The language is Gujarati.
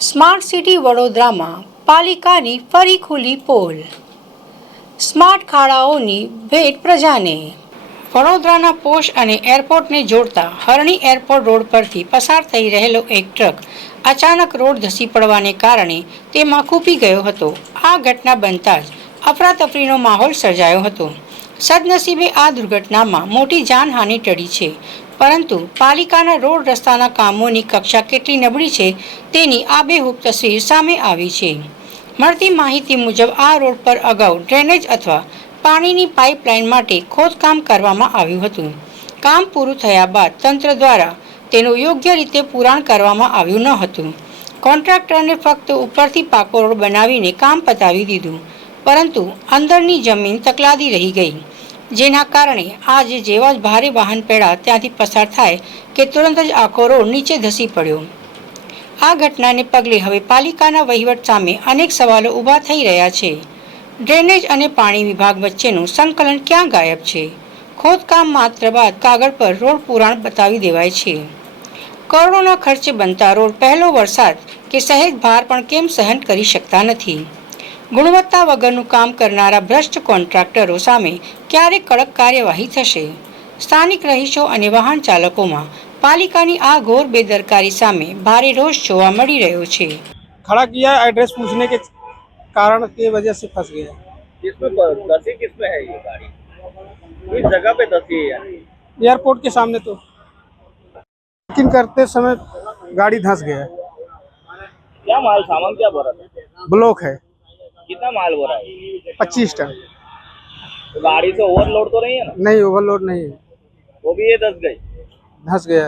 સ્માર્ટ સિટી વડોદરામાં પાલિકાની ફરી ખુલ્લી પોલ. સ્માર્ટ ખાડાઓની ભેટ પ્રજાને. વડોદરાના પોશ અને એરપોર્ટને જોડતા હરણી એરપોર્ટ રોડ પરથી પસાર થઈ રહેલો એક ટ્રક અચાનક રોડ ધસી પડવાને કારણે તેમાં ખૂંપી ગયો હતો. આ ઘટના બનતા જ અફરાતફરીનો માહોલ સર્જાયો હતો. સદનસીબે આ દુર્ઘટનામાં મોટી જાનહાનિ ટળી છે, પરંતુ પાલિકાના રોડ રસ્તાના કામોની કક્ષા કેટલી નબળી છે તેની આબેહૂબ તસવીર સામે આવી છે. મળતી માહિતી મુજબ આ રોડ પર અગાઉ ડ્રેનેજ અથવા પાણીની પાઇપલાઇન માટે ખોદકામ કરવામાં આવ્યું હતું. કામ પૂરું થયા બાદ તંત્ર દ્વારા તેનું યોગ્ય રીતે પુરાણ કરવામાં આવ્યું ન હતું. કોન્ટ્રાક્ટરને ફક્ત ઉપરથી પાકો રોડ બનાવીને કામ પતાવી દીધું, પરંતુ અંદરની જમીન તકલાદી રહી ગઈ, જેના કારણે આજે જેવા જ ભારે વાહન પેડા ત્યાંથી પસાર થાય કે તુરંત જ આખો રોડ નીચે ધસી પડ્યો. આ ઘટનાને પગલે હવે પાલિકાના વહીવટ સામે અનેક સવાલો ઊભા થઈ રહ્યા છે. ડ્રેનેજ અને પાણી વિભાગ વચ્ચેનું સંકલન ક્યાં ગાયબ છે? ખોદકામ માત્ર બાદ કાગળ પર રોડ પુરાણ બતાવી દેવાય છે. કરોડોના ખર્ચે બનતા રોડ પહેલો વરસાદ કે સહેજ ભાર પણ કેમ સહન કરી શકતા નથી? ગુણવત્તા વગરનું કામ કરનારા ભ્રષ્ટ કોન્ટ્રાક્ટરો સામે ક્યારે કડક કાર્યવાહી થશે? સ્થાનિક રહીશો અને વાહન ચાલકોમાં પાલિકાની આ ઘોર બેદરકારી સામે ભારે રોષ જોવા મળી રહ્યો છે. खड़ा किया एड्रेस पूछने के कारण की वजह से फंस गया। किसमें दसी किसमें है ये गाड़ी? किस जगह पे दसी है? एयरपोर्ट के सामने तो बुकिंग करते समय गाड़ी धंस गया। क्या माल सामान क्या भरा था? ब्लॉक है, कितना माल भरा है? 25 टन। तो गाड़ी से ओवरलोड तो नहीं है ना? नहीं, ओवरलोड नहीं है, वो भी ये धस गई। धंस गया।